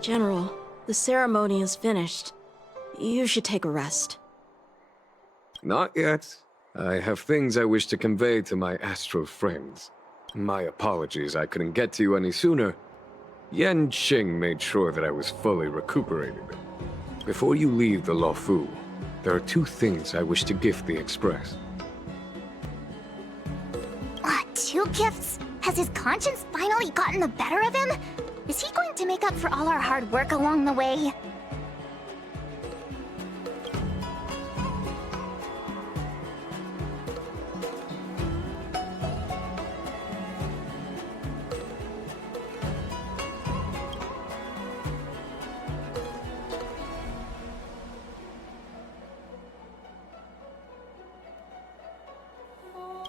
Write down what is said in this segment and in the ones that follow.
General, the ceremony is finished. You should take a rest. Not yet. I have things I wish to convey to my astral friends. My apologies I couldn't get to you any sooner. Yen Qing made sure that I was fully recuperated. Before you leave the Luofu, there are 2 things I wish to gift the Express. 2 gifts? Has his conscience finally gotten the better of him? Is he going to make up for all our hard work along the way?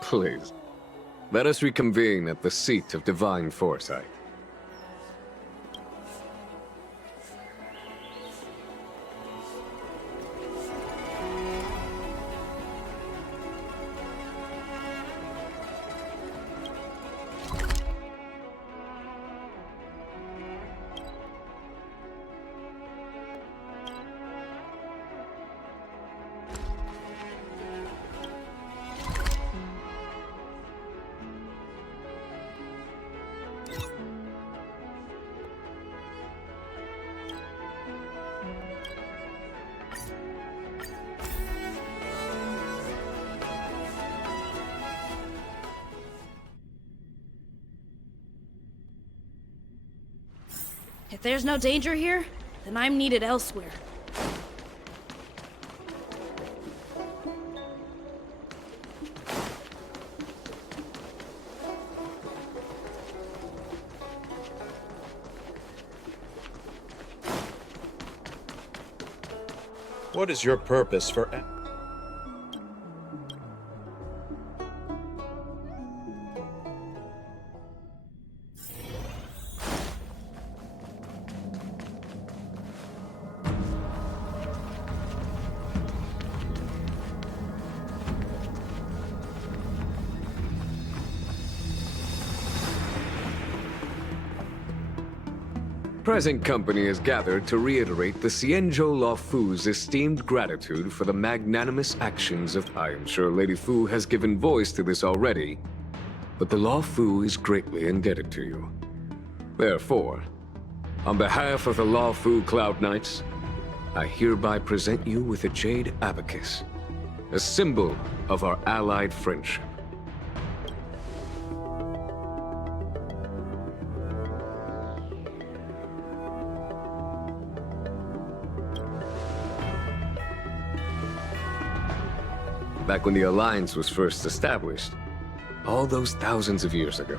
Please, let us reconvene at the seat of divine foresight. If there's no danger here, then I'm needed elsewhere. What is your purpose for... Present company is gathered to reiterate the Xianzhou Luofu's esteemed gratitude for the magnanimous actions of... I am sure Lady Fu has given voice to this already, but the Luofu is greatly indebted to you. Therefore, on behalf of the Luofu Cloud Knights, I hereby present you with a jade abacus, a symbol of our allied friendship. Back when the Alliance was first established, all those thousands of years ago,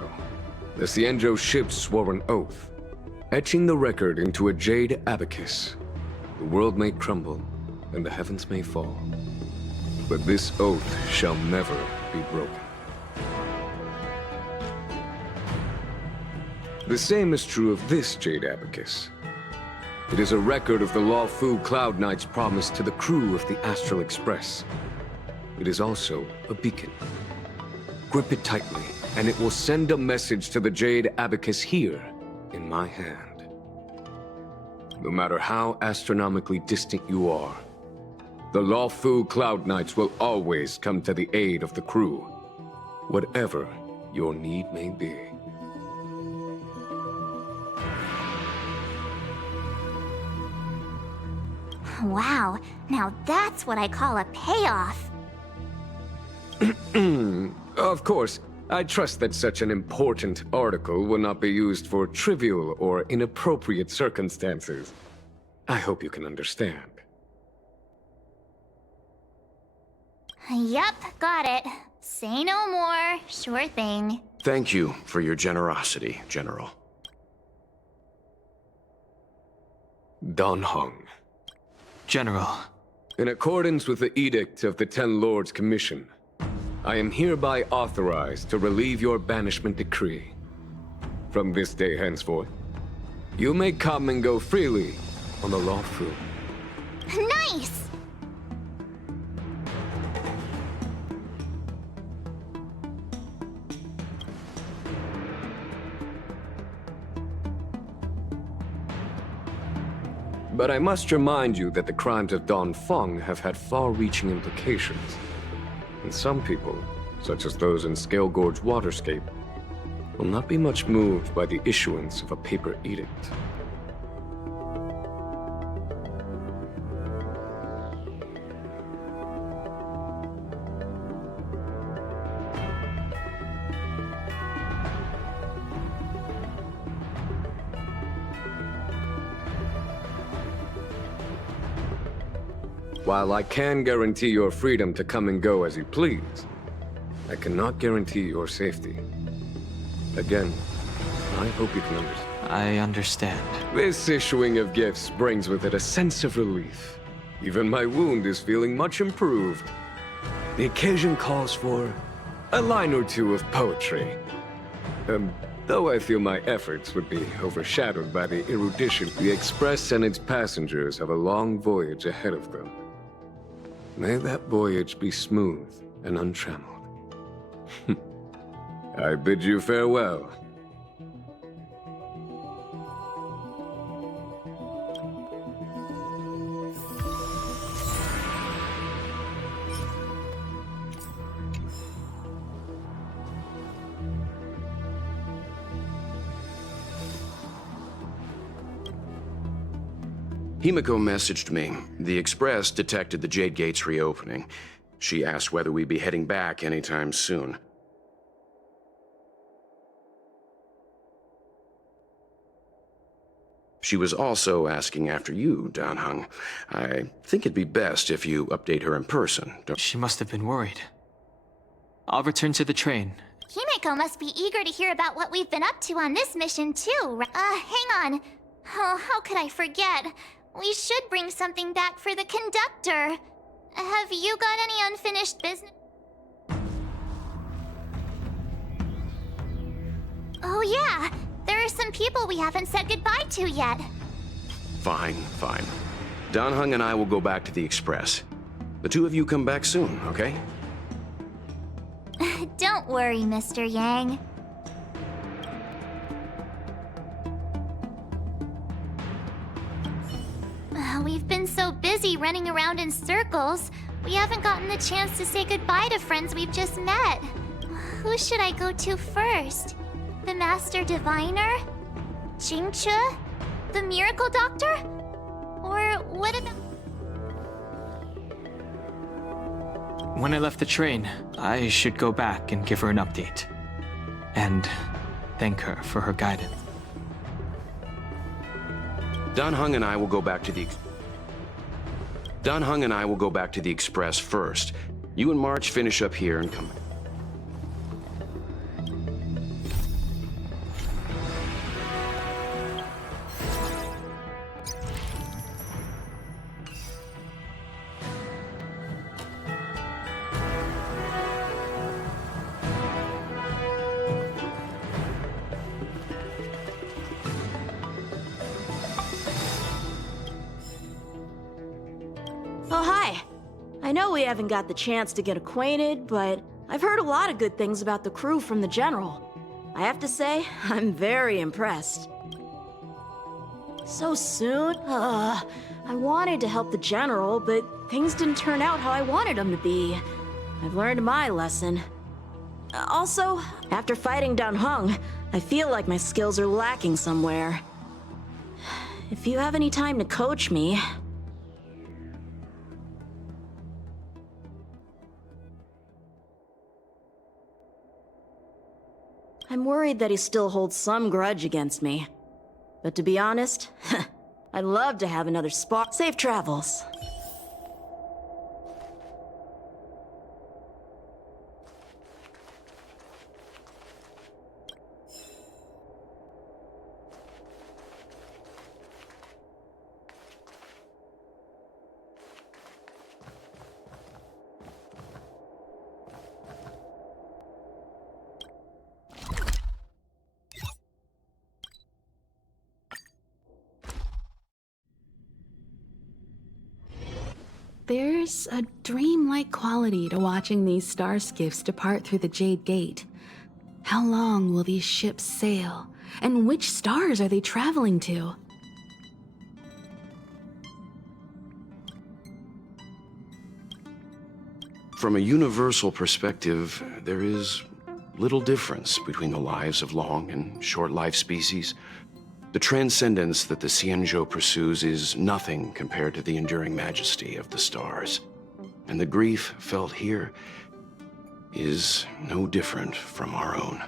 the Xianzhou ships swore an oath, etching the record into a jade abacus. The world may crumble, and the heavens may fall, but this oath shall never be broken. The same is true of this jade abacus. It is a record of the Luofu Cloud Knight's promise to the crew of the Astral Express. It is also a beacon. Grip it tightly, and it will send a message to the jade abacus here, in my hand. No matter how astronomically distant you are, the Luofu Cloud Knights will always come to the aid of the crew, whatever your need may be. Wow, now that's what I call a payoff. Of course, I trust that such an important article will not be used for trivial or inappropriate circumstances. I hope you can understand. Yup, got it. Say no more. Sure thing. Thank you for your generosity, General. Dan Heng. General. In accordance with the Edict of the Ten Lords Commission, I am hereby authorized to relieve your banishment decree. From this day henceforth, you may come and go freely on the Luofu. Nice! But I must remind you that the crimes of Don Feng have had far-reaching implications. And some people, such as those in Scale Gorge Waterscape, will not be much moved by the issuance of a paper edict. While I can guarantee your freedom to come and go as you please, I cannot guarantee your safety. Again, I hope you can understand. I understand. This issuing of gifts brings with it a sense of relief. Even my wound is feeling much improved. The occasion calls for a line or two of poetry. Though I feel my efforts would be overshadowed by the erudition, the Express and its passengers have a long voyage ahead of them. May that voyage be smooth and untrammeled. I bid you farewell. Himiko messaged me. The Express detected the Jade Gate's reopening. She asked whether we'd be heading back anytime soon. She was also asking after you, Danheng. I think it'd be best if you update her in person. She must have been worried. I'll return to the train. Himiko must be eager to hear about what we've been up to on this mission, too. Hang on. Oh, how could I forget? We should bring something back for the conductor. Have you got any unfinished business? Oh yeah, there are some people we haven't said goodbye to yet. Fine. Danheng and I will go back to the Express. The two of you come back soon, okay? Don't worry, Mr. Yang. We've been so busy running around in circles, we haven't gotten the chance to say goodbye to friends we've just met. Who should I go to first? The Master Diviner? Jingche? The Miracle Doctor? Or what about... When I left the train, I should go back and give her an update. And thank her for her guidance. Danheng and I will go back to the Express first. You and March finish up here and come. Oh, hi. I know we haven't got the chance to get acquainted, but I've heard a lot of good things about the crew from the General. I have to say, I'm very impressed. So soon? I wanted to help the General, but things didn't turn out how I wanted them to be. I've learned my lesson. Also, after fighting Danheng, I feel like my skills are lacking somewhere. If you have any time to coach me... I'm worried that he still holds some grudge against me. But to be honest, I'd love to have another spot. Safe travels. There's a dreamlike quality to watching these star skiffs depart through the Jade Gate. How long will these ships sail? And which stars are they traveling to? From a universal perspective, there is little difference between the lives of long and short-lived species. The transcendence that the Xianzhou pursues is nothing compared to the enduring majesty of the stars. And the grief felt here is no different from our own.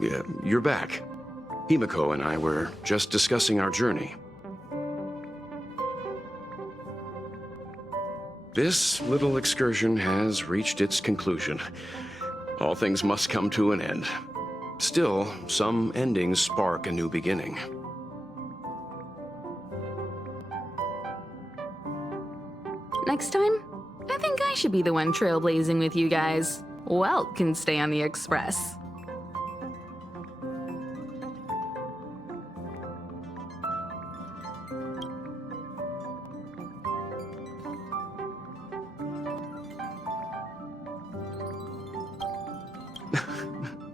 Yeah, you're back. Himiko and I were just discussing our journey. This little excursion has reached its conclusion. All things must come to an end. Still, some endings spark a new beginning. Next time, I think I should be the one trailblazing with you guys. Welt can stay on the Express.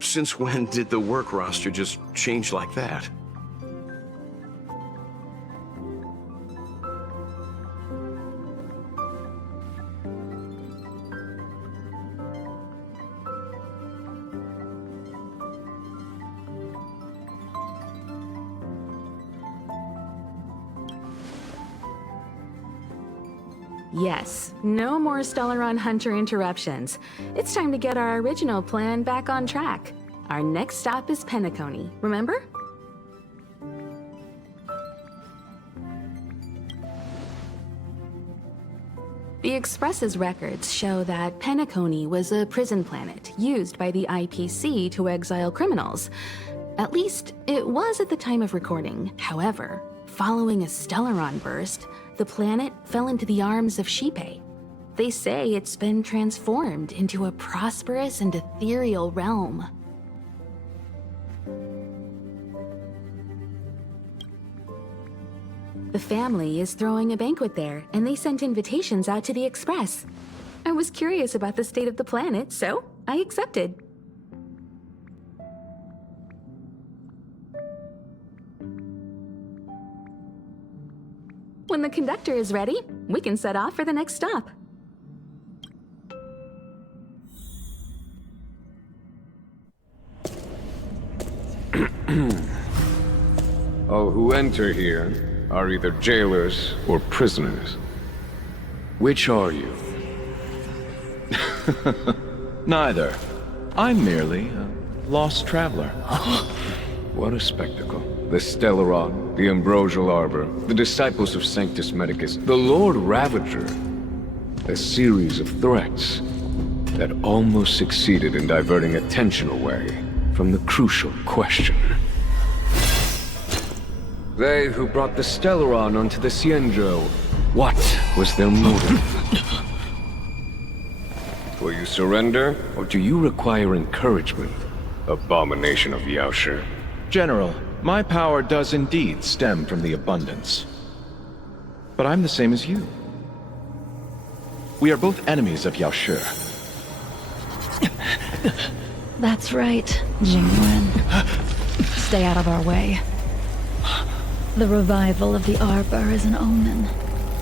Since when did the work roster just change like that? Yes, no more Stellaron Hunter interruptions. It's time to get our original plan back on track. Our next stop is Penacony, remember? The Express's records show that Penacony was a prison planet used by the IPC to exile criminals. At least, it was at the time of recording. However, following a Stellaron burst, the planet fell into the arms of Xipe. They say it's been transformed into a prosperous and ethereal realm. The family is throwing a banquet there, and they sent invitations out to the Express. I was curious about the state of the planet, so I accepted. When the conductor is ready, we can set off for the next stop. All who enter here are either jailers or prisoners. Which are you? Neither. I'm merely a lost traveler. What a spectacle. The Stellaron, the Ambrosial Arbor, the disciples of Sanctus Medicus, the Lord Ravager. A series of threats that almost succeeded in diverting attention away from the crucial question. They who brought the Stellaron onto the Xianzhou, what was their motive? Will you surrender, or do you require encouragement, abomination of Yaoshi? General, my power does indeed stem from the abundance. But I'm the same as you. We are both enemies of Yaoshi. That's right, Jingwen. Stay out of our way. The revival of the Arbor is an omen.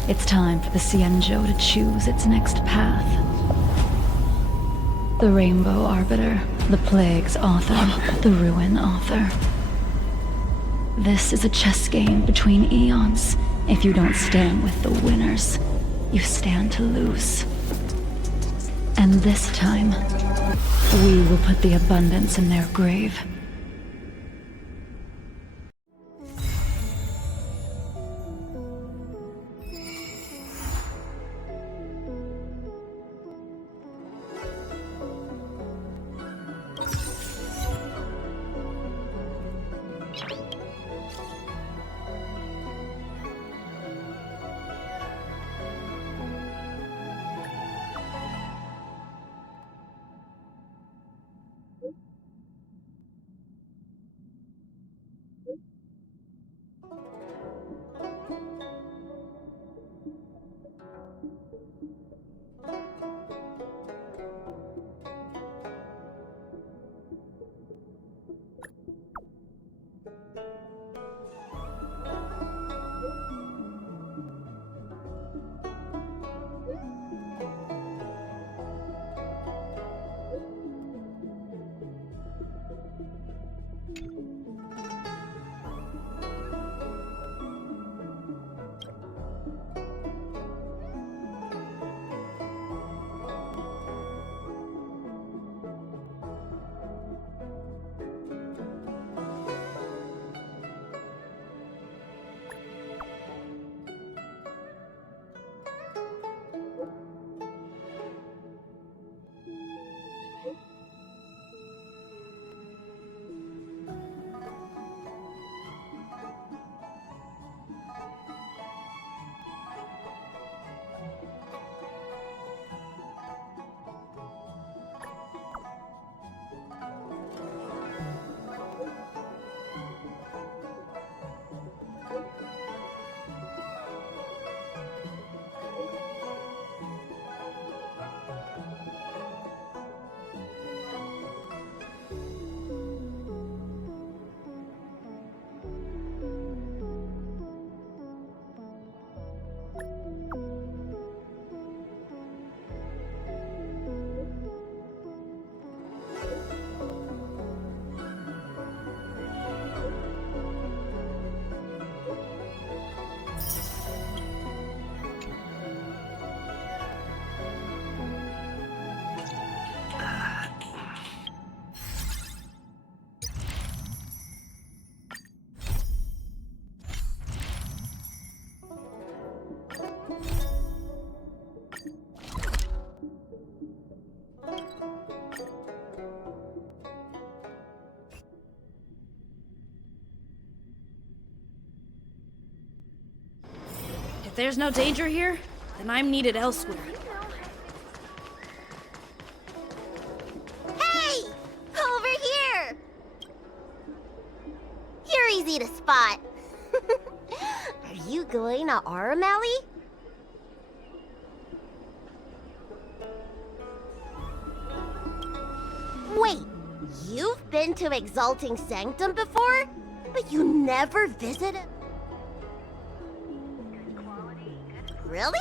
It's time for the Xianzhou to choose its next path. The Rainbow Arbiter, the Plague's author, the Ruin author. This is a chess game between eons. If you don't stand with the winners, you stand to lose. And this time, we will put the abundance in their grave. there's no danger here, then I'm needed elsewhere. Hey! Over here! You're easy to spot. Are you going to Aurum Alley? Wait, you've been to Exalting Sanctum before? But you never visited? Really?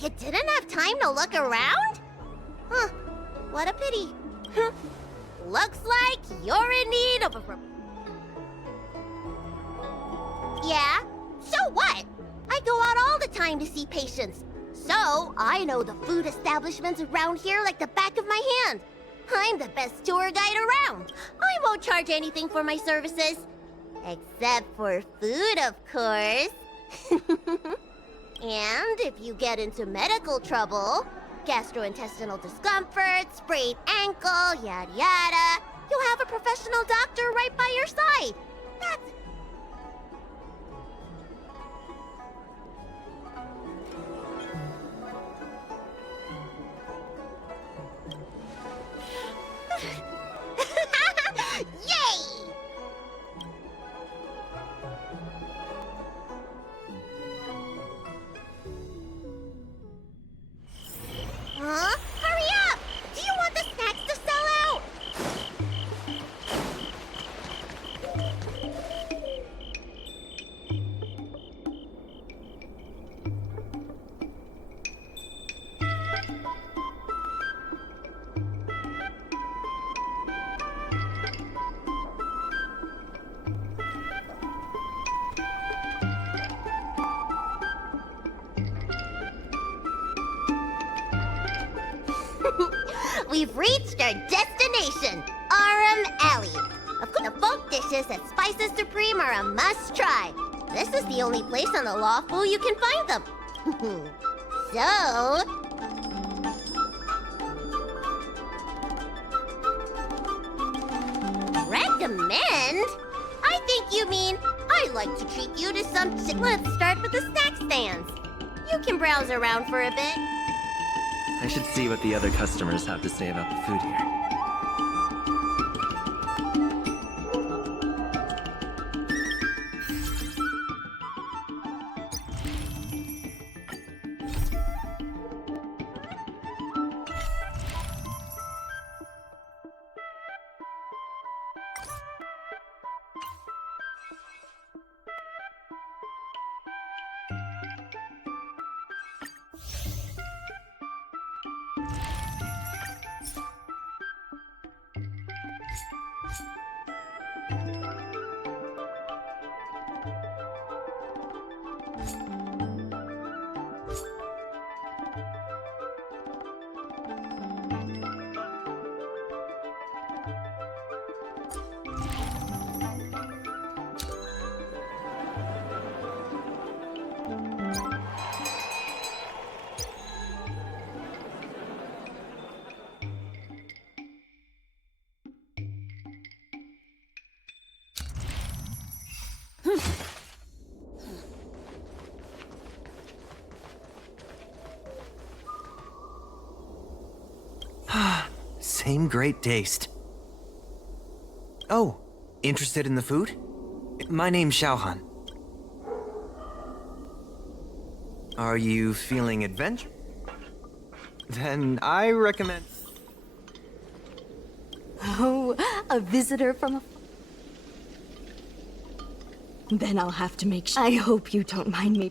You didn't have time to look around? Huh, what a pity. Looks like you're in need of a... Yeah? So what? I go out all the time to see patients. So, I know the food establishments around here like the back of my hand. I'm the best tour guide around. I won't charge anything for my services. Except for food, of course. And if you get into medical trouble, gastrointestinal discomfort, sprained ankle, yada yada, you'll have a professional doctor right by your side. That's... Yay! Huh? Hurry up! Do you want the snacks to sell out? We've reached our destination, Aurum Alley. Of course, the folk dishes at Spices Supreme are a must-try. This is the only place on the Lawful you can find them. So... recommend? I think you mean I like to treat you to some... Let's start with the snack stands. You can browse around for a bit. I should see what the other customers have to say about the food here. Same great taste. Oh, interested in the food? My name's Xiaohan. Are you feeling adventure? Then I recommend... Oh, a visitor from a... Then I'll have to make sure. I hope you don't mind me.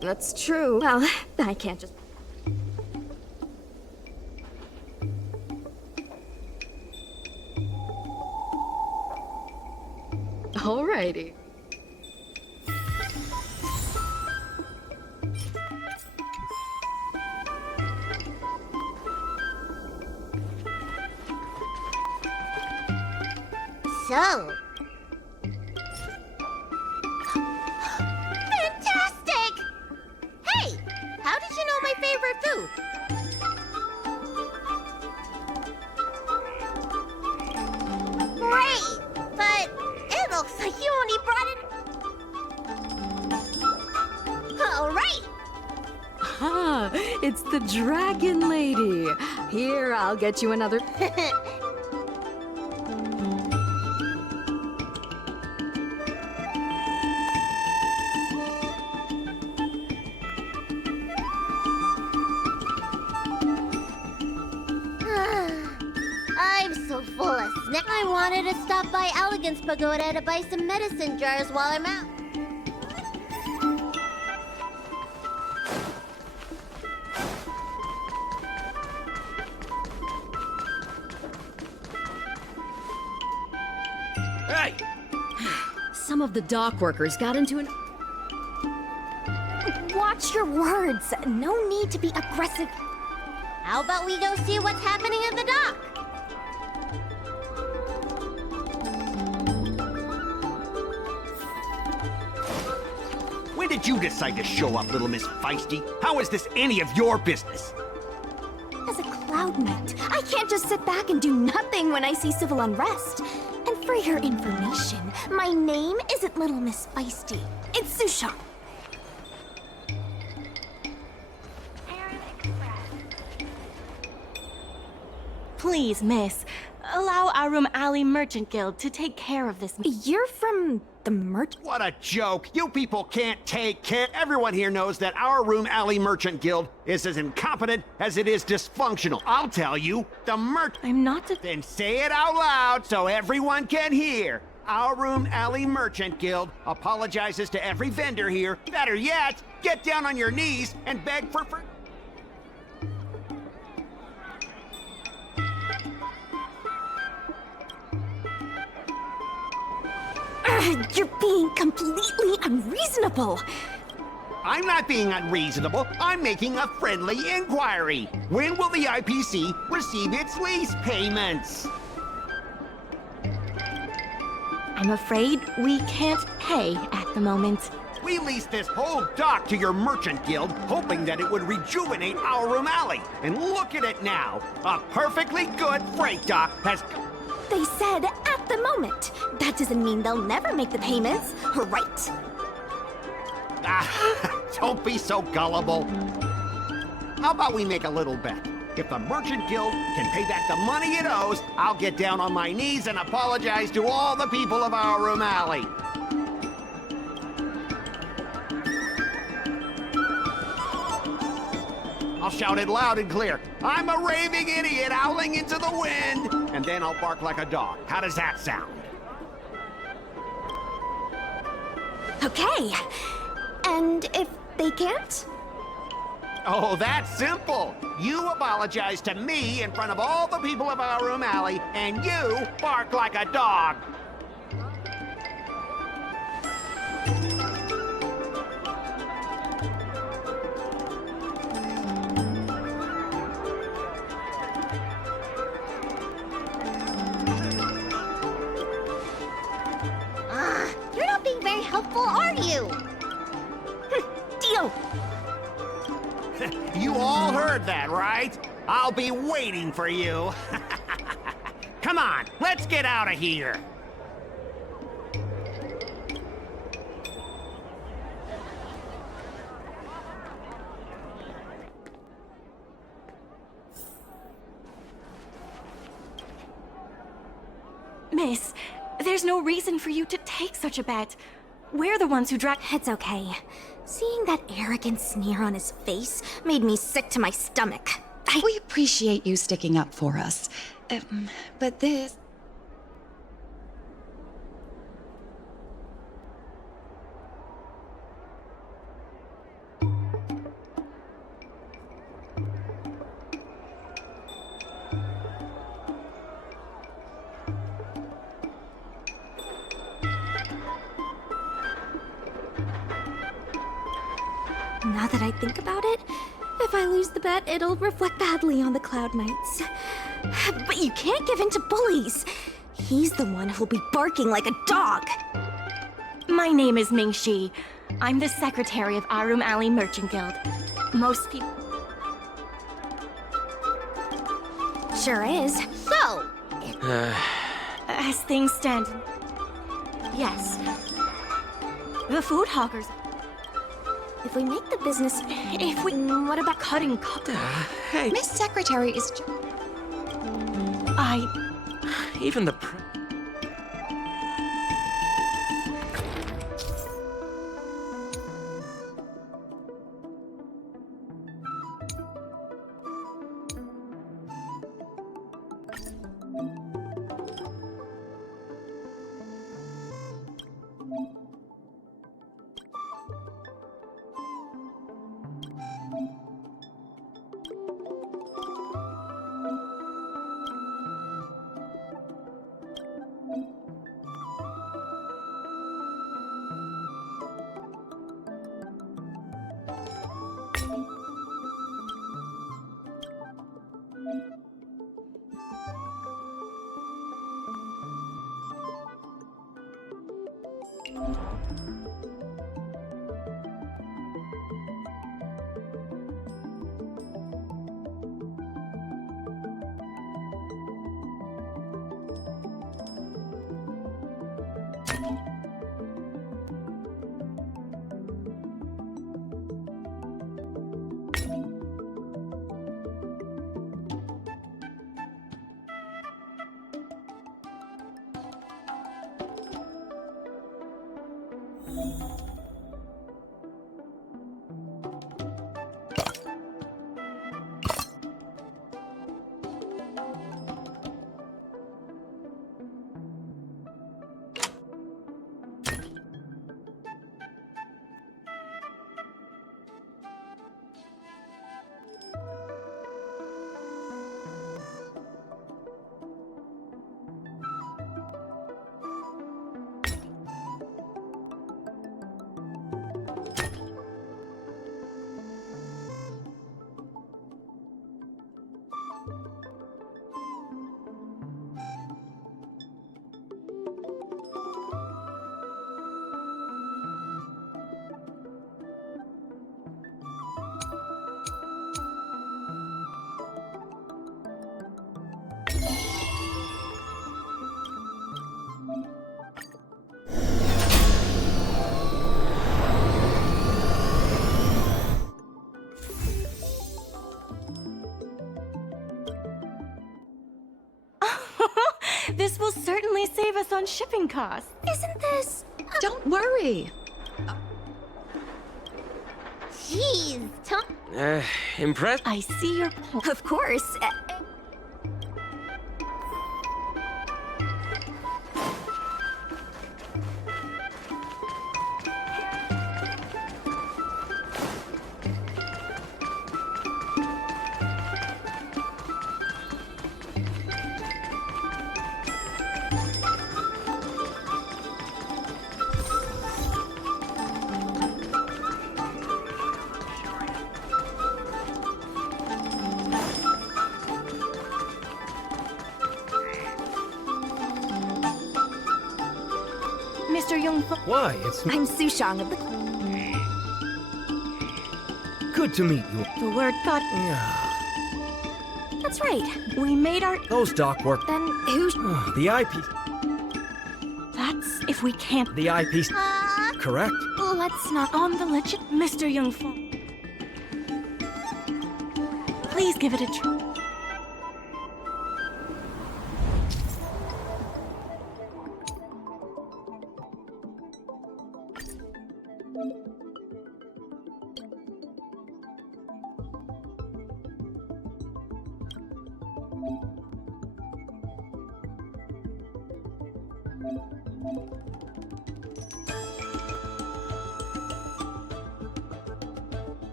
That's true. Well, I can't just... Alrighty. So... Fantastic! Hey, how did you know my favorite food? Great! But it looks like you only brought it... it's the Dragon Lady. Here, I'll get you another. I'm so full of snack. I wanted to stop by Elegance Pagoda to buy some medicine jars while I'm out. Hey! Some of the dock workers got into an. Watch your words. No need to be aggressive. How about we go see what's happening at the dock? When did you decide to show up, little Miss Feisty? How is this any of your business? As a Cloud Knight, I can't just sit back and do nothing when I see civil unrest. And for your information, my name isn't Little Miss Feisty. It's Sushan. Please, miss, allow Arum Alley Merchant Guild to take care of this. You're from the merchant? What a joke! You people can't take care. Everyone here knows that our Room Alley Merchant Guild is as incompetent as it is dysfunctional. I'll tell you, the I'm not Then say it out loud so everyone can hear. Our Room Alley Merchant Guild apologizes to every vendor here. Better yet, get down on your knees and beg for You're being completely unreasonable. I'm not being unreasonable. I'm making a friendly inquiry. When will the IPC receive its lease payments? I'm afraid we can't pay at the moment. We leased this whole dock to your merchant guild, hoping that it would rejuvenate our Room Alley. And look at it now. A perfectly good freight dock has... They said at the moment. That doesn't mean they'll never make the payments, right? Don't be so gullible. How about we make a little bet? If the Merchant Guild can pay back the money it owes, I'll get down on my knees and apologize to all the people of our Room Alley. I'll shout it loud and clear. I'm a raving idiot howling into the wind. And then I'll bark like a dog. How does that sound? Okay. And if they can't? Oh, that's simple. You apologize to me in front of all the people of our Room Alley, and you bark like a dog. You're not being very helpful, are you? Deal. You all heard that, right? I'll be waiting for you. Come on, let's get out of here. Miss, there's no reason for you to take such a bet. We're the ones who It's okay. Seeing that arrogant sneer on his face made me sick to my stomach. We appreciate you sticking up for us. But this... Now that I think about it, if I lose the bet, it'll reflect badly on the Cloud Knights. But you can't give in to bullies. He's the one who'll be barking like a dog. My name is Ming-Shi. I'm the secretary of Arum Alley Merchant Guild. Most people... Sure is. So, As things stand... Yes. The food hoggers... If we make the business... What about cutting Hey, Miss Secretary is... even the This will certainly save us on shipping costs. Isn't this... Don't worry. Jeez, Tom. Impressed? I see your point. Of course. Mr. Youngfo. Why, it's I'm Sushang of the... good to meet you. The word got... That's right. We made our... Those dock work. Then who... The IP... That's if we can't... The IP... Correct? Let's not on the legit... Mr. Youngfo. Please give it a try.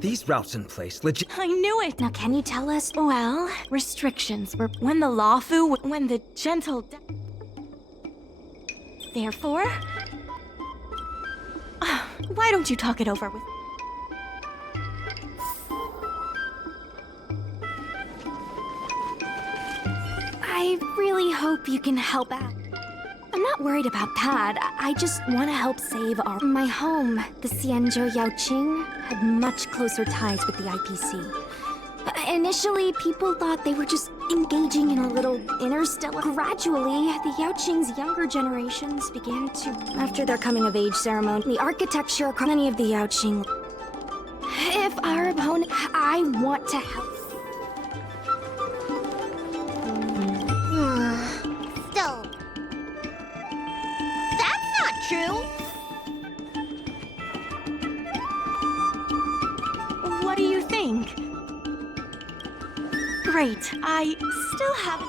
these routes in place, legit. I knew it! Now can you tell us? Well, restrictions were when the lawful, when the gentle... Therefore... why don't you talk it over with... I really hope you can help out. I'm not worried about that. I just want to help save my home. The Xianzhou Yaoqing had much closer ties with the IPC. Initially, people thought they were just engaging in a little interstellar. Gradually, the Yaoqing's younger generations began to... After their coming-of-age ceremony, the architecture across many of the Yaoqing... If our opponent... I want to help. Still... That's not true! What do you think? Great. I still haven't...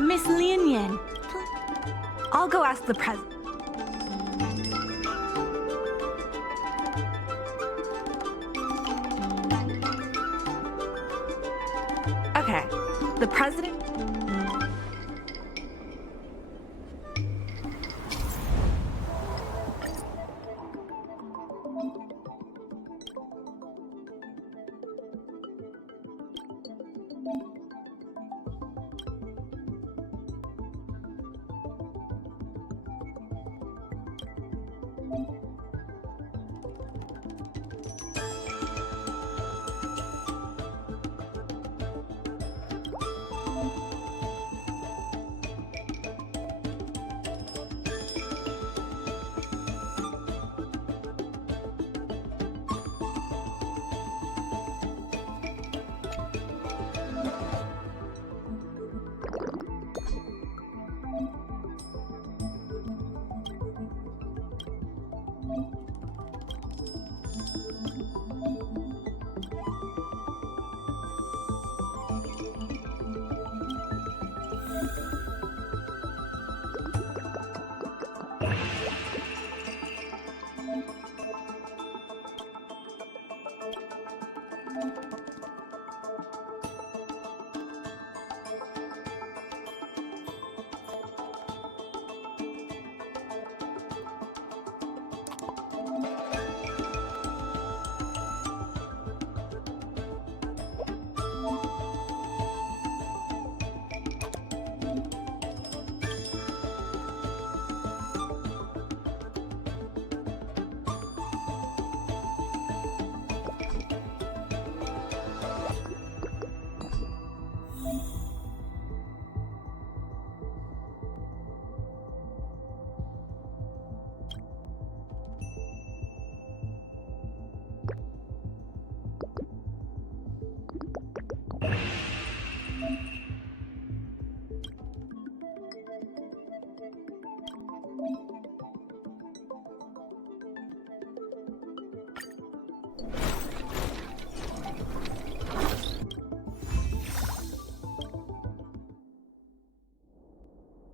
Miss Lin Yan, I'll go ask the president. Okay, the president...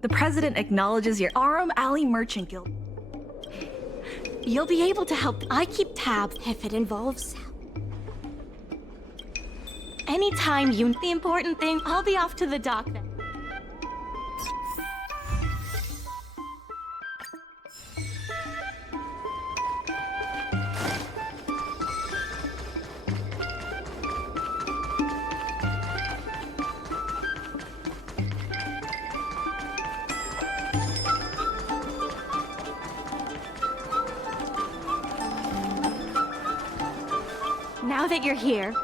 The president acknowledges your Arum Alley Merchant Guild. You'll be able to help. I keep tabs if it involves... Anytime you... The important thing, I'll be off to the dock then. Now that you're here...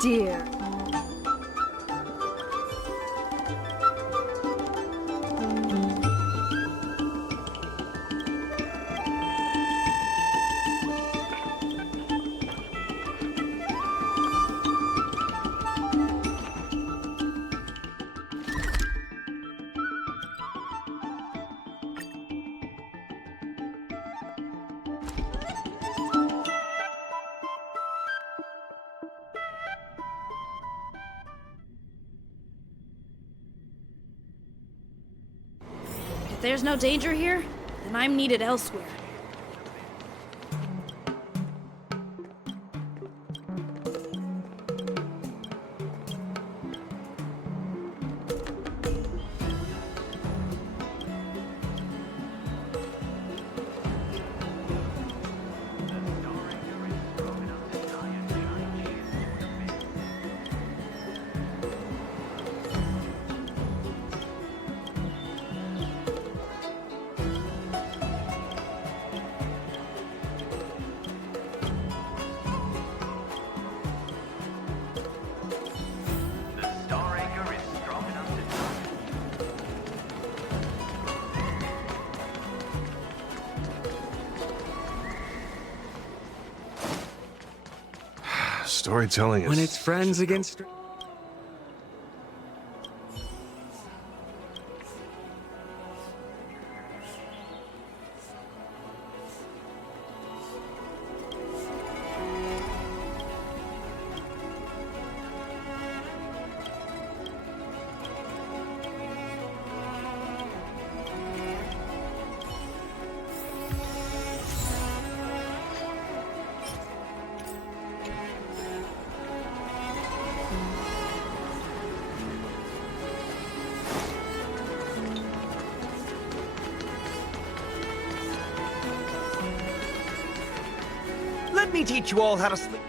dear. If there's no danger here, then I'm needed elsewhere. Storytelling is... When it's friends against... Let me teach you all how to sleep.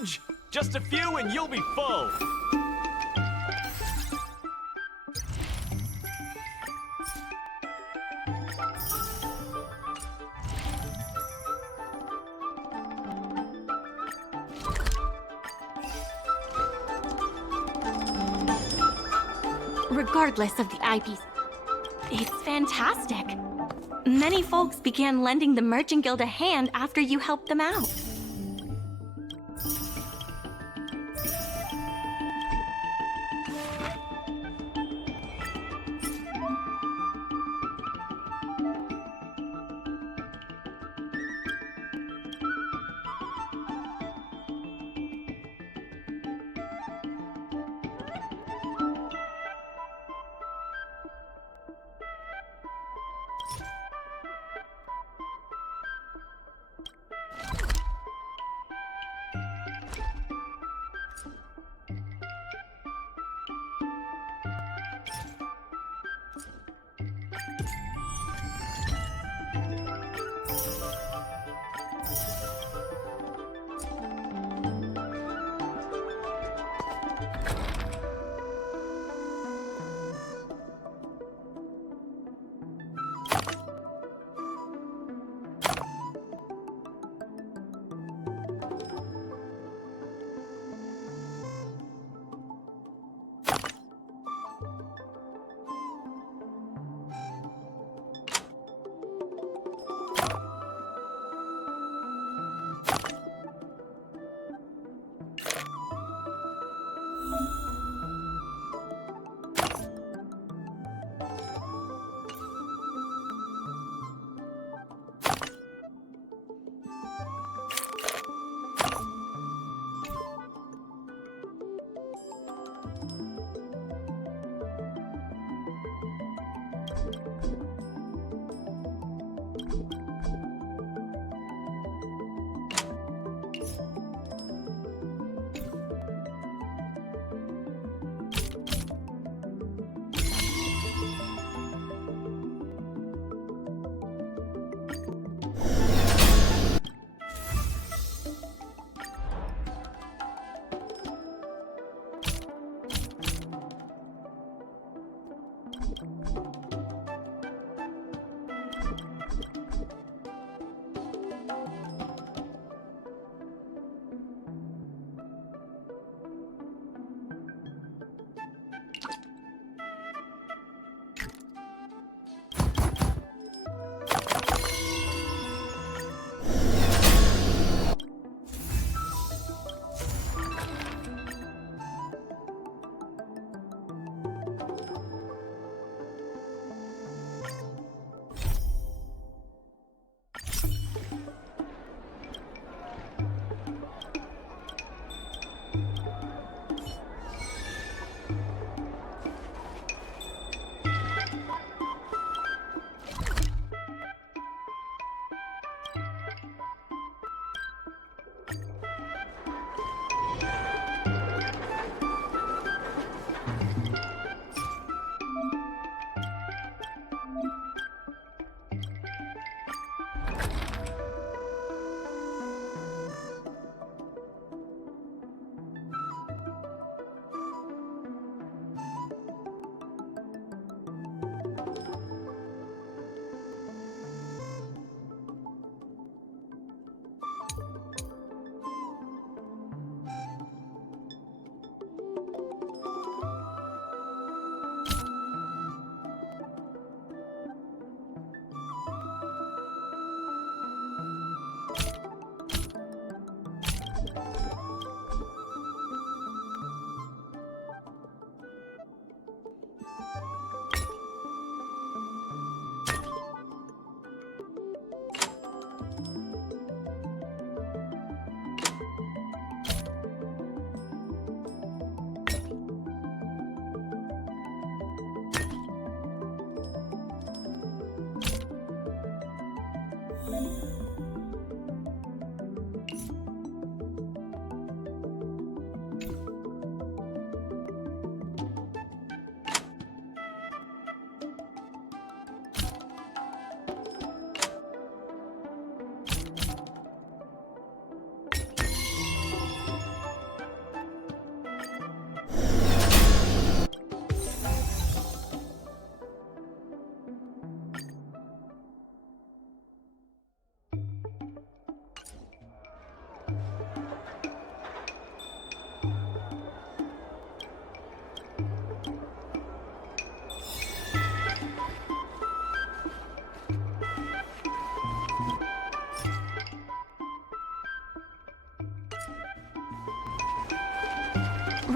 Huge! Just a few and you'll be full! Regardless of the IPs, it's fantastic. Many folks began lending the Merchant Guild a hand after you helped them out.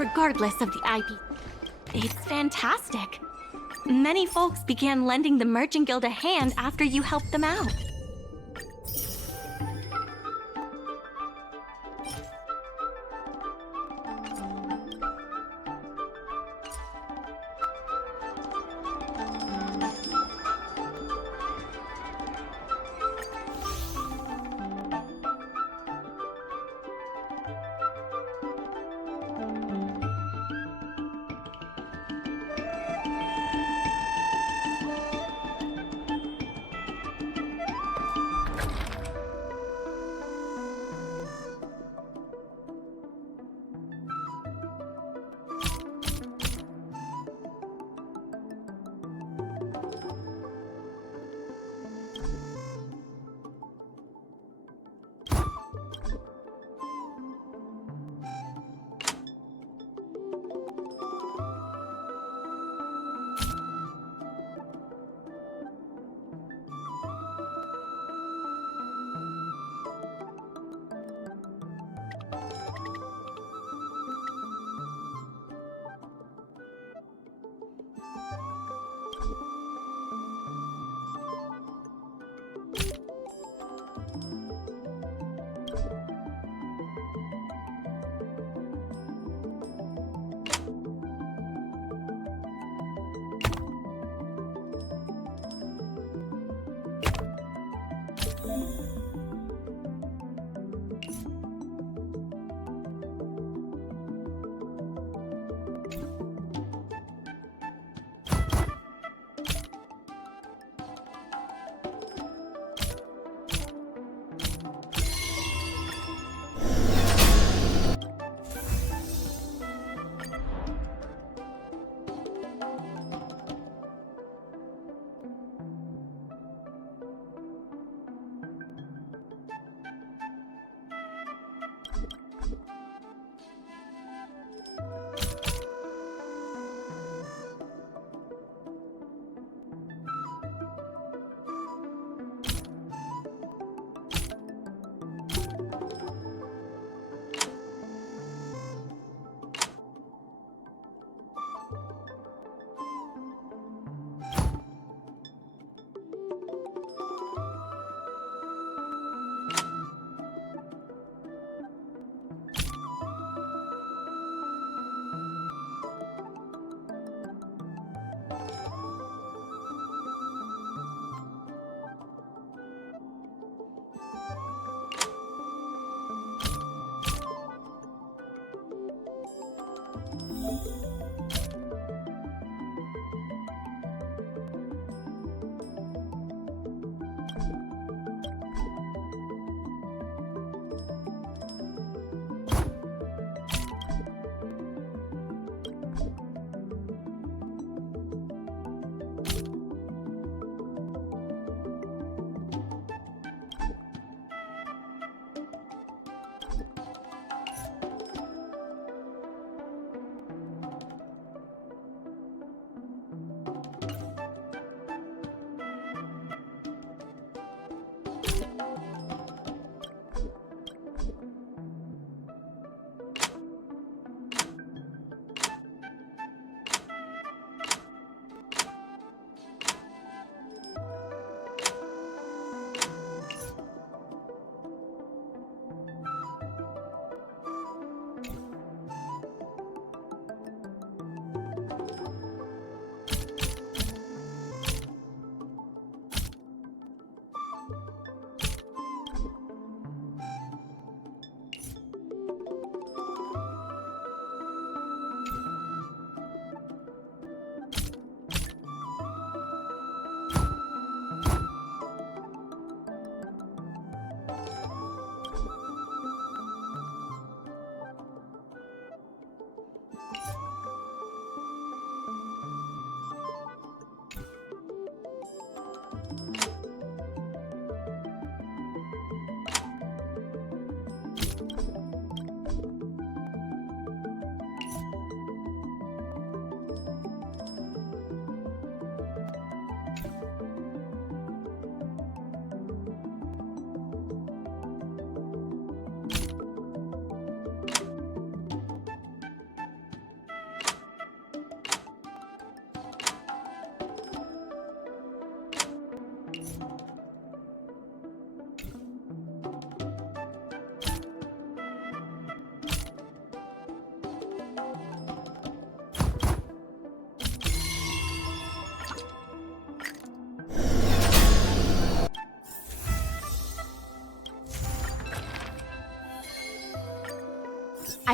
regardless of the IP. It's fantastic. Many folks began lending the Merchant Guild a hand after you helped them out.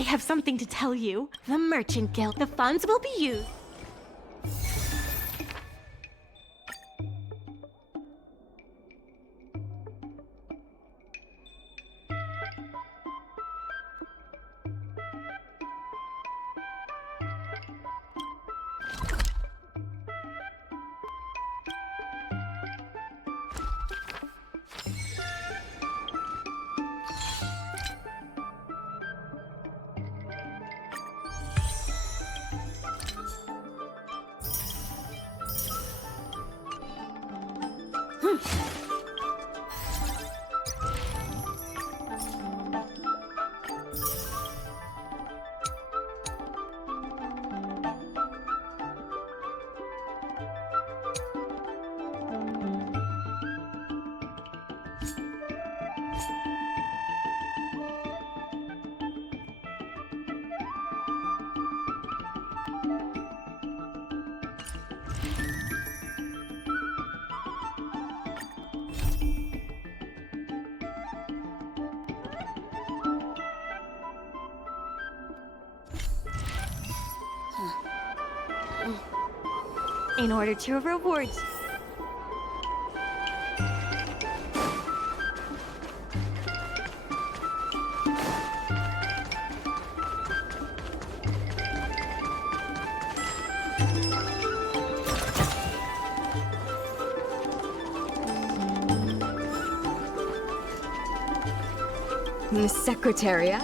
I have something to tell you. The Merchant Guild. The funds will be used. In order to reward you. The Secretariat?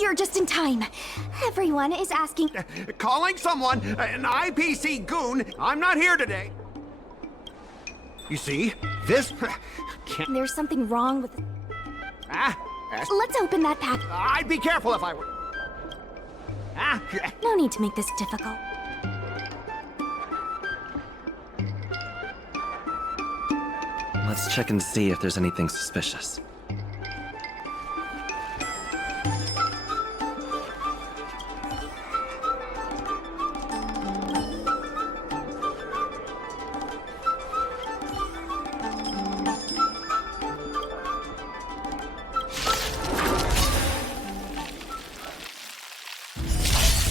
You're just in time. Everyone is asking. Calling someone an IPC goon. I'm not here today. You see, this can't. There's something wrong with. Ah, Let's open that pack. I'd be careful if I were. Ah. No need to make this difficult. Let's check and see if there's anything suspicious.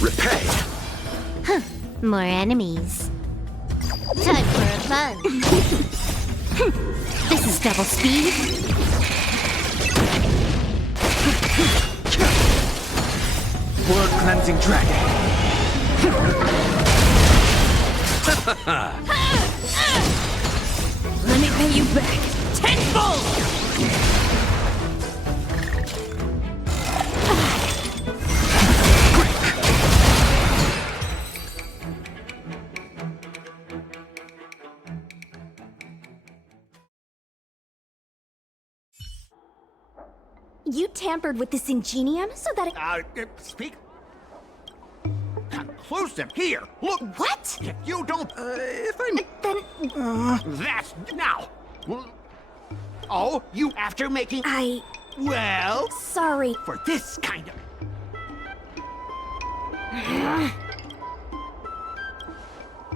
Repay! Huh. More enemies. Time for a fun. This is double speed. Blood cleansing dragon. Let me pay you back tenfold! You tampered with this ingenium so that it. Speak. Conclusive here. Look. What? If you don't. If I'm. Then. That's now. Oh, you after making. Well. Sorry. For this kind of.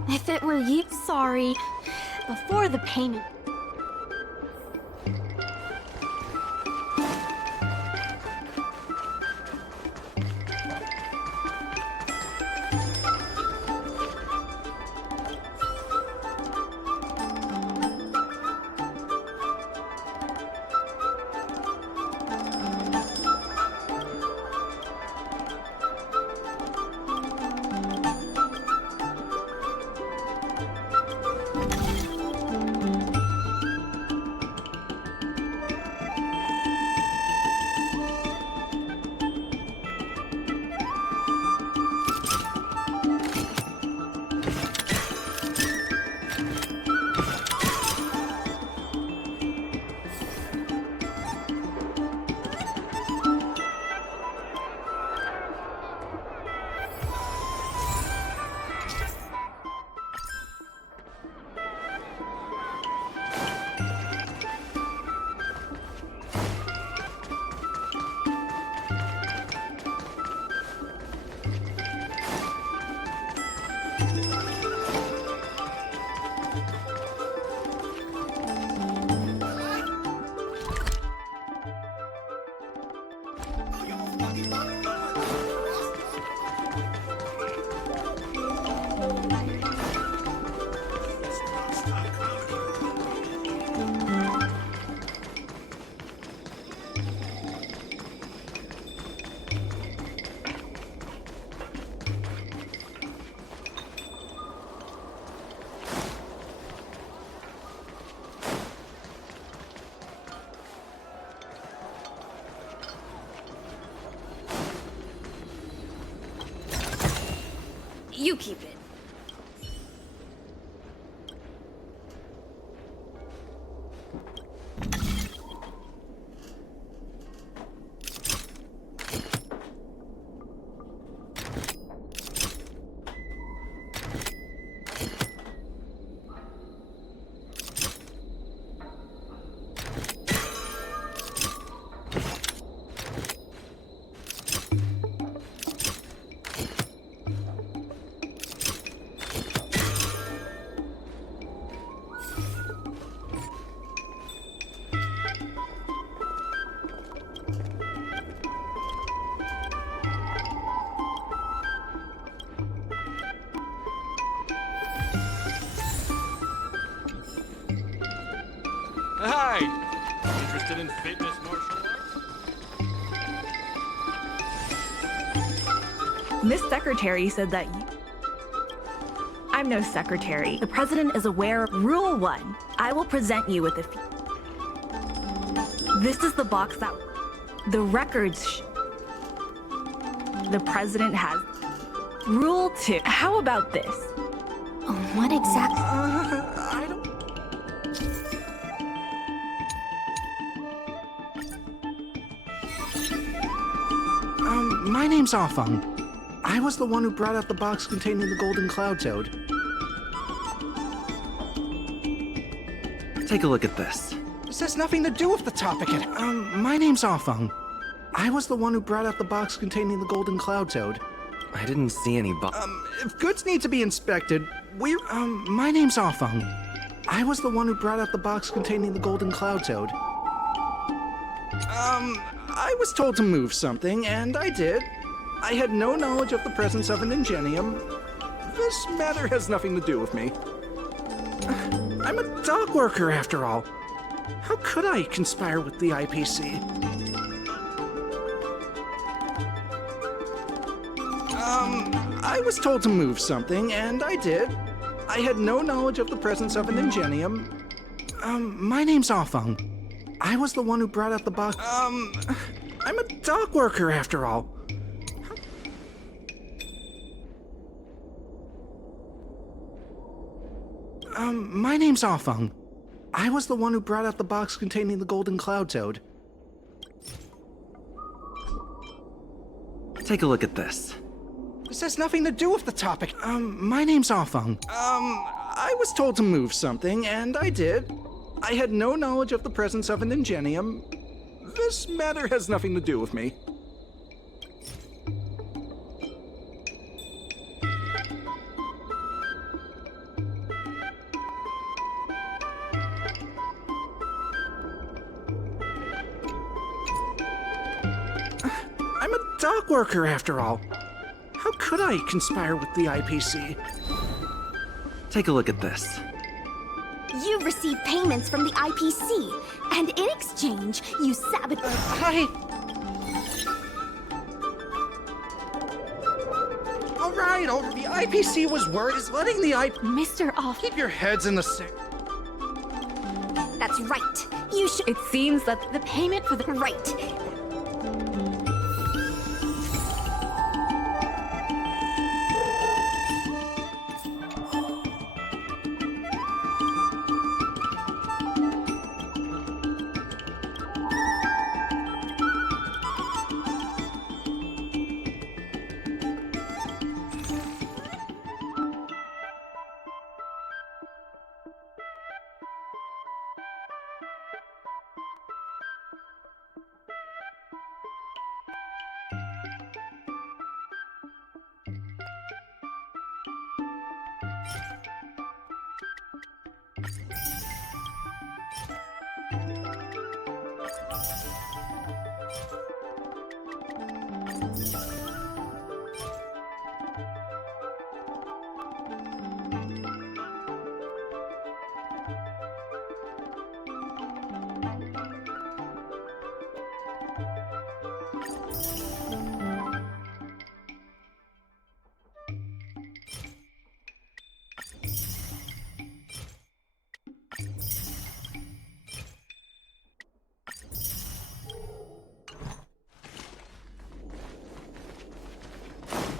If it were you. Sorry. Before the payment. You keep it. Hi! Interested in fitness martial arts? Miss Secretary said that I'm no secretary. The president is aware. Rule 1. I will present you with a few. This is the box that the records the president has. Rule 2. How about this? What exactly? I don't... My name's Afang. I was the one who brought out the box containing the golden cloud toad. Take a look at this. This has nothing to do with the topic at... my name's Afang. I was the one who brought out the box containing the golden cloud toad. I didn't see any If goods need to be inspected, my name's Afang. I was the one who brought out the box containing the golden cloud toad. I was told to move something, and I did. I had no knowledge of the presence of an ingenium. This matter has nothing to do with me. I'm a dock worker, after all. How could I conspire with the IPC? I was told to move something, and I did. I had no knowledge of the presence of an ingenium. My name's Afang. I was the one who brought out the box. I'm a dock worker, after all. My name's Afang. I was the one who brought out the box containing the golden cloud toad. Take a look at this. This has nothing to do with the topic. My name's Afang. I was told to move something, and I did. I had no knowledge of the presence of an ingenium. This matter has nothing to do with me. I'm a dock worker, after all. How could I conspire with the IPC? Take a look at this. You've received payments from the IPC, and in exchange, you sabotage. Alright, the IPC was worried. Is letting the Mr. Off. Keep your heads in the sand. That's right. You should. It seems that the payment for the right.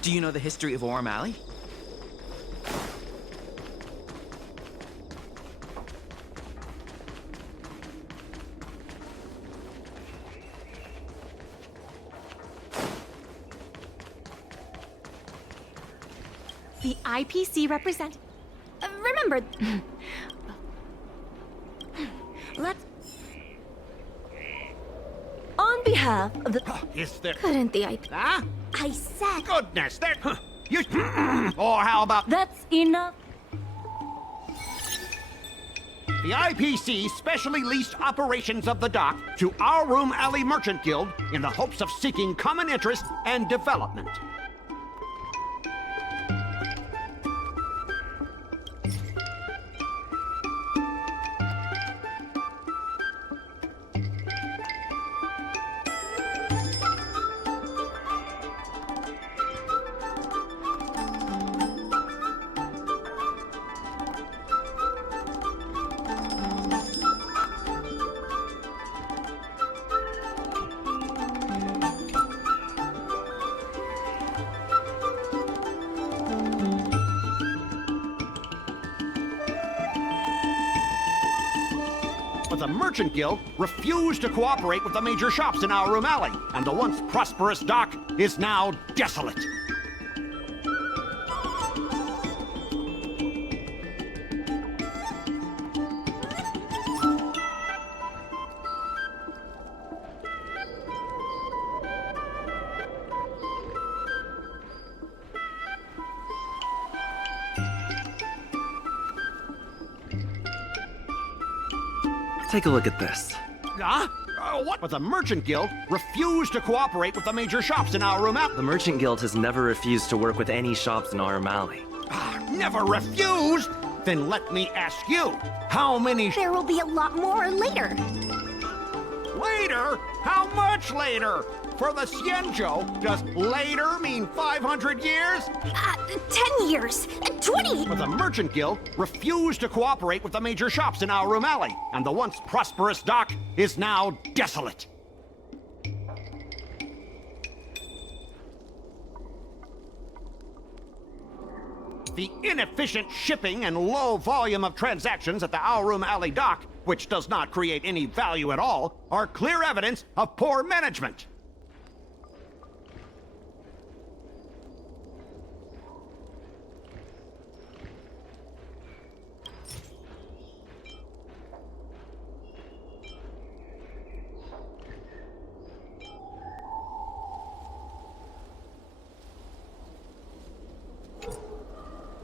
Do you know the history of Orm Alley? The IPC represent... Remember... Let's... On behalf of the... Is there... Couldn't the IP... Huh? I said... Goodness, there... You... Or how about... That's enough. The IPC specially leased operations of the dock to Our Room Alley Merchant Guild in the hopes of seeking common interest and development. But the Merchant Guild refused to cooperate with the major shops in Our Room Alley, and the once prosperous dock is now desolate. Take a look at this. Huh? What? But the Merchant Guild refused to cooperate with the major shops in Our Room Alley. The Merchant Guild has never refused to work with any shops in Our Room Alley. Never refused? Then let me ask you, how many... There will be a lot more later. Later? How much later? For the Xianzhou, does later mean 500 years? 10 years. 20. But the Merchant Guild refused to cooperate with the major shops in Our Room Alley, and the once prosperous dock is now desolate. The inefficient shipping and low volume of transactions at the Our Room Alley dock, which does not create any value at all, are clear evidence of poor management.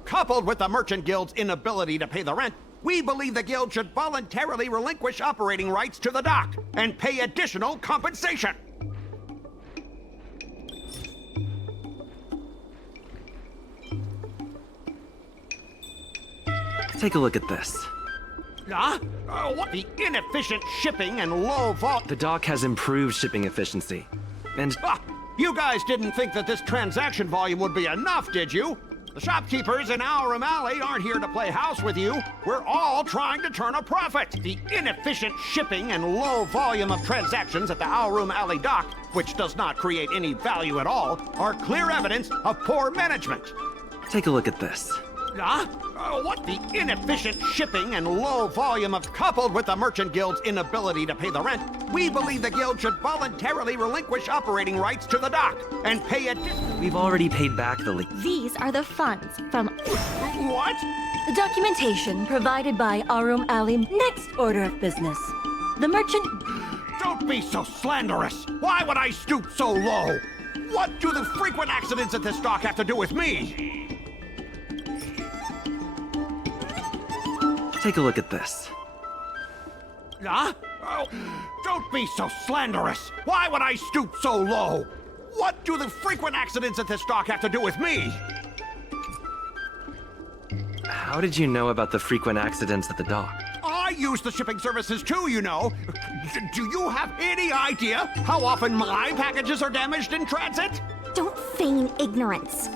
Coupled with the Merchant Guild's inability to pay the rent, we believe the Guild should voluntarily relinquish operating rights to the dock and pay additional compensation. Take a look at this. What? The inefficient shipping and low vol... The dock has improved shipping efficiency. And... You guys didn't think that this transaction volume would be enough, did you? The shopkeepers in Our Room Alley aren't here to play house with you. We're all trying to turn a profit. The inefficient shipping and low volume of transactions at the Our Room Alley dock, which does not create any value at all, are clear evidence of poor management. Take a look at this. What? The inefficient shipping and low volume of... Coupled with the Merchant Guild's inability to pay the rent, we believe the Guild should voluntarily relinquish operating rights to the dock and pay We've already paid back the lease. These are the funds from... What? The documentation provided by Our Room Alley. Next order of business. The merchant... Don't be so slanderous! Why would I stoop so low? What do the frequent accidents at this dock have to do with me? Take a look at this. Don't be so slanderous! Why would I stoop so low? What do the frequent accidents at this dock have to do with me? How did you know about the frequent accidents at the dock? I use the shipping services too, you know. Do you have any idea how often my packages are damaged in transit? Don't feign ignorance.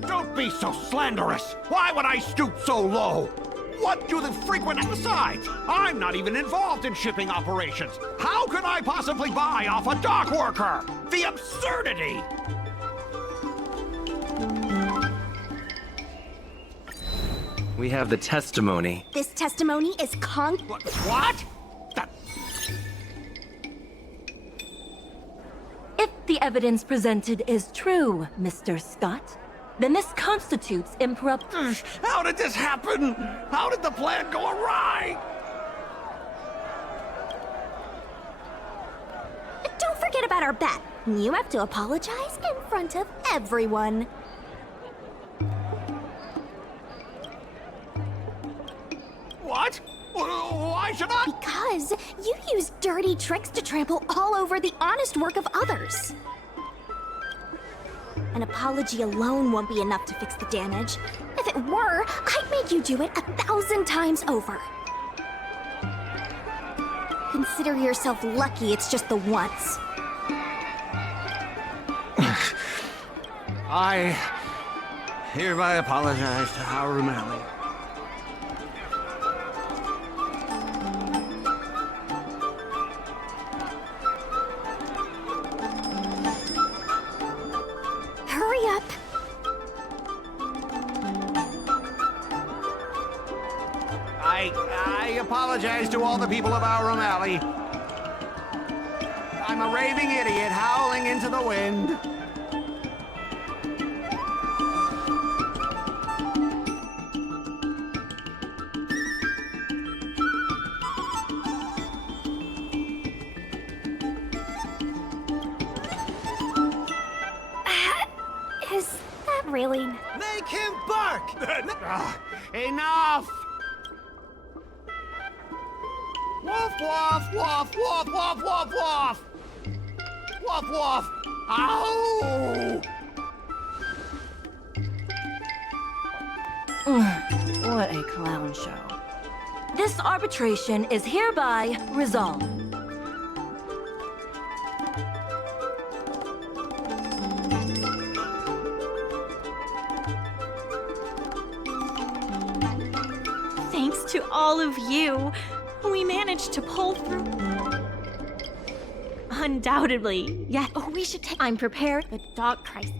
Don't be so slanderous! Why would I stoop so low? What do the frequent... Besides, I'm not even involved in shipping operations. How could I possibly buy off a dock worker? The absurdity! We have the testimony. This testimony is What? If the evidence presented is true, Mr. Scott, then this constitutes improper. How did this happen? How did the plan go awry? Don't forget about our bet. You have to apologize in front of everyone. What? Why should I? Because you use dirty tricks to trample all over the honest work of others. An apology alone won't be enough to fix the damage. If it were, I'd make you do it 1,000 times over. Consider yourself lucky it's just the once. I hereby apologize to Aurumali. Hurry up. I apologize to all the people of Aurumali. I'm a raving idiot howling into the wind. Is that really... Make him bark! Enough! Woof, woof, woof, woof, woof, woof, woof! Woof, woof! Ow! What a clown show. This arbitration is hereby resolved. Thanks to all of you, we managed to pull through. Undoubtedly, yeah. Oh, we should take. I'm prepared. The dog crisis.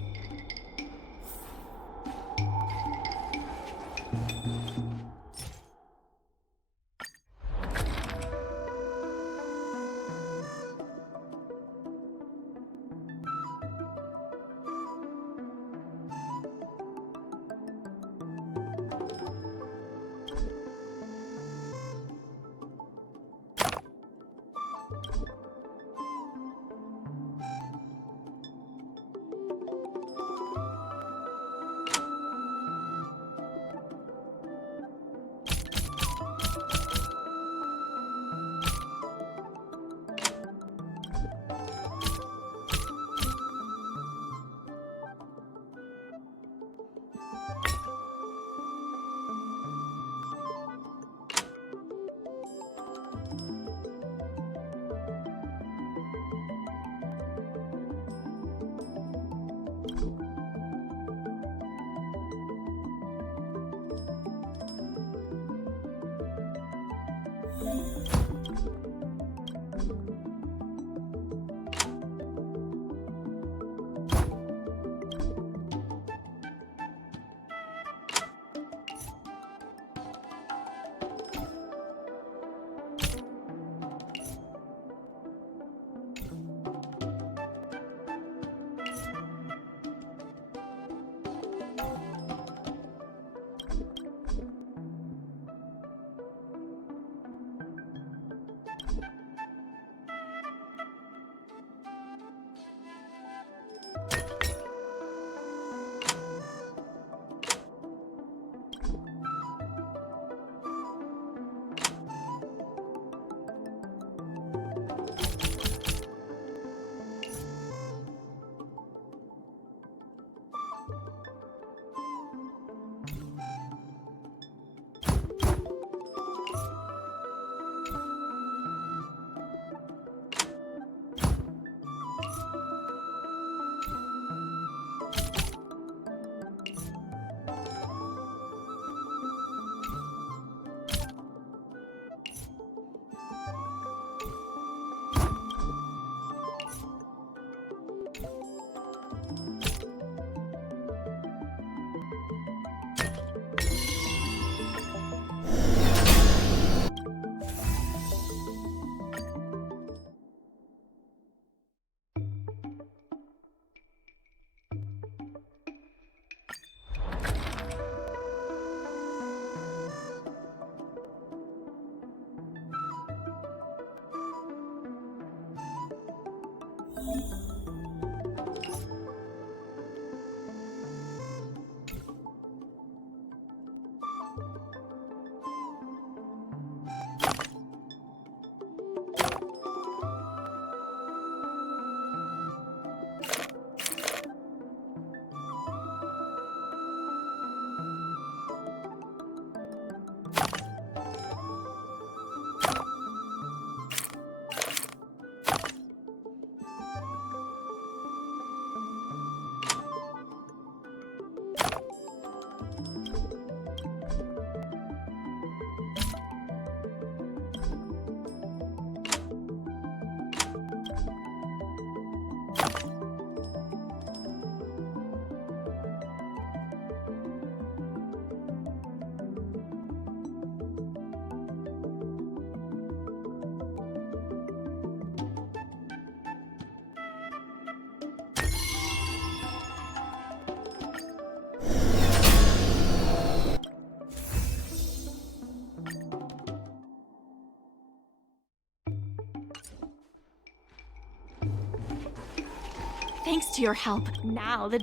Thanks to your help, now the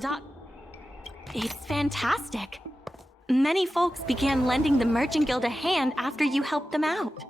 It's fantastic. Many folks began lending the Merchant Guild a hand after you helped them out.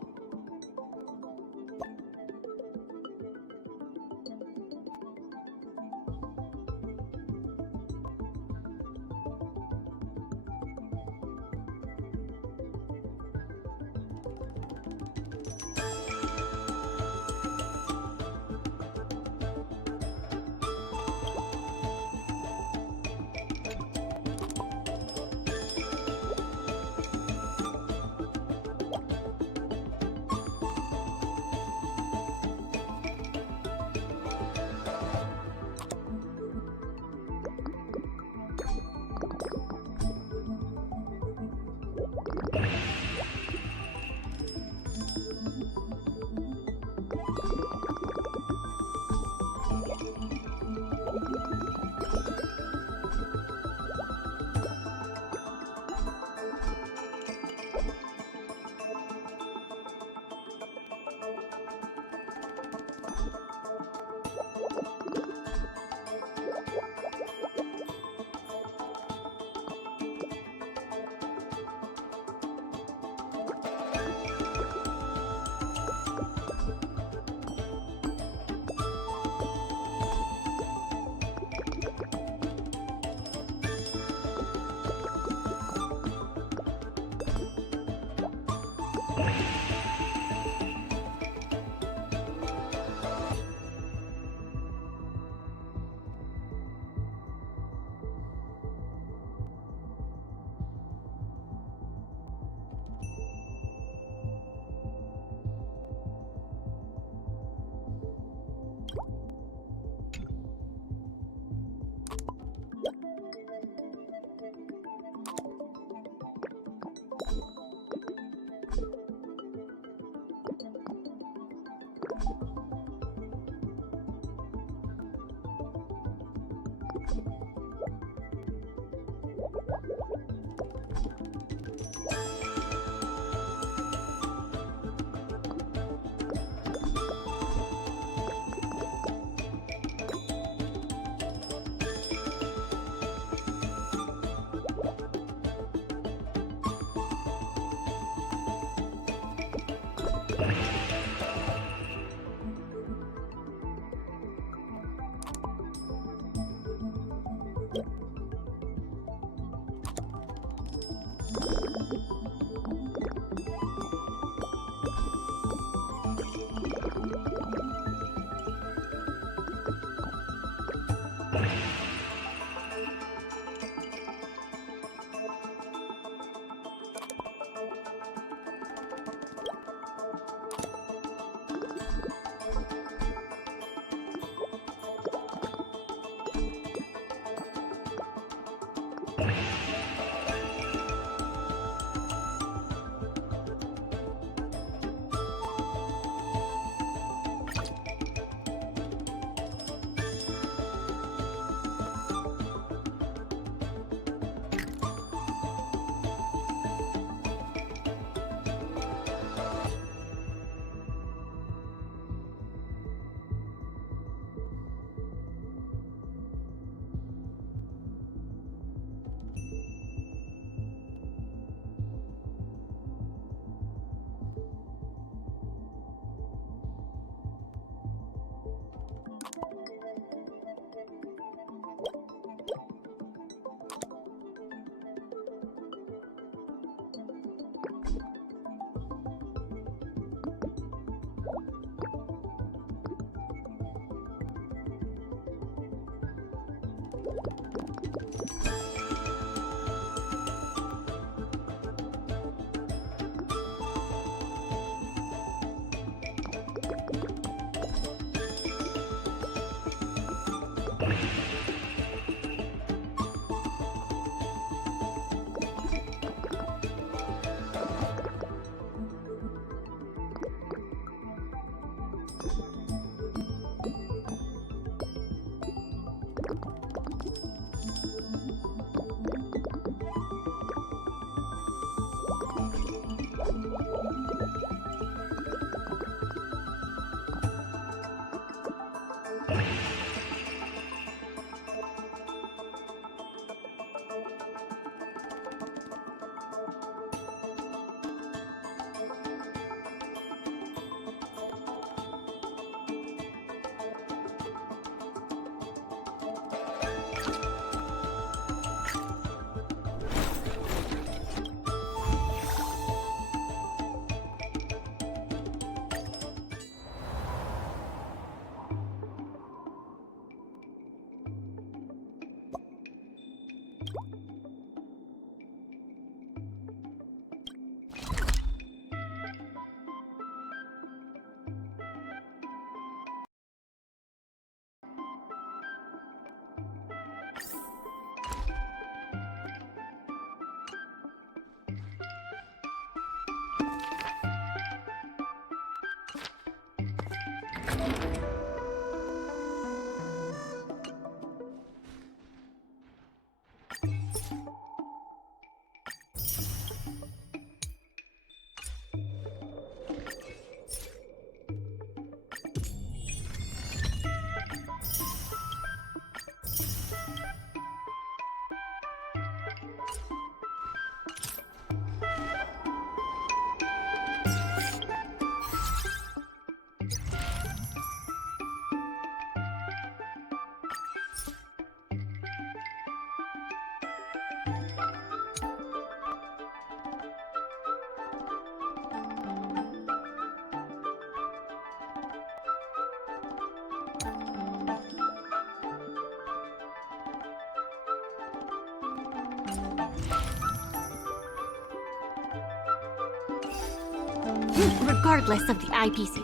Regardless of the IPC.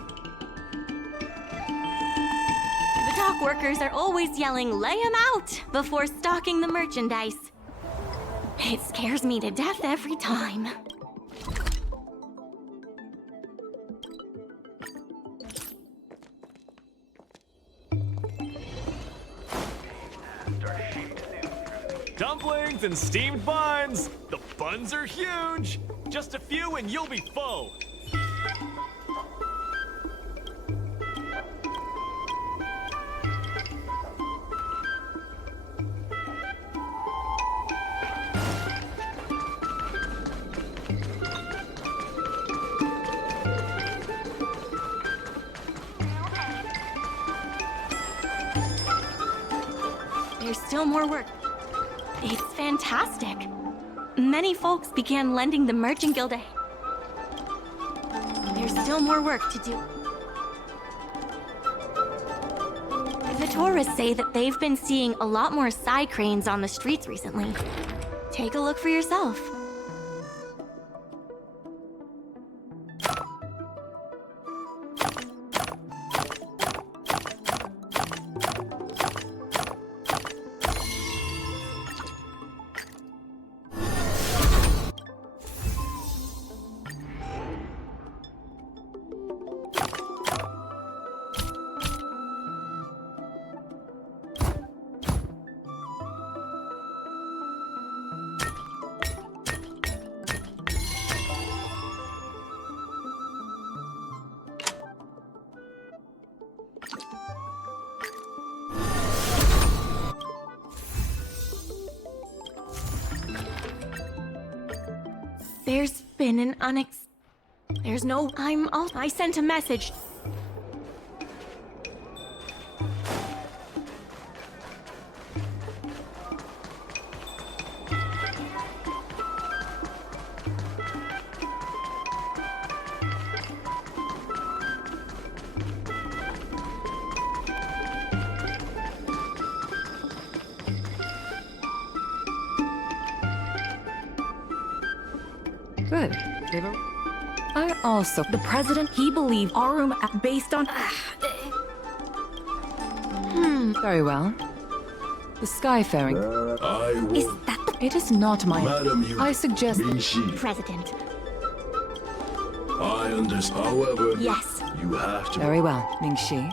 The dock workers are always yelling, "Lay 'em out!" before stocking the merchandise. It scares me to death every time. Dumplings and steamed buns! The buns are huge! Just a few and you'll be full! There's still more work. It's fantastic. Many folks began lending the Merchant Guild a... There's still more work to do. The tourists say that they've been seeing a lot more side cranes on the streets recently. Take a look for yourself. There's been an There's no... I sent a message. Good. I also... The president, he believed based on... Very well. The Skyfaring... Is that the... It is not my... Madam, you... I suggest... President. I understand. However... Yes. You have to... Very well, Ming-Shi.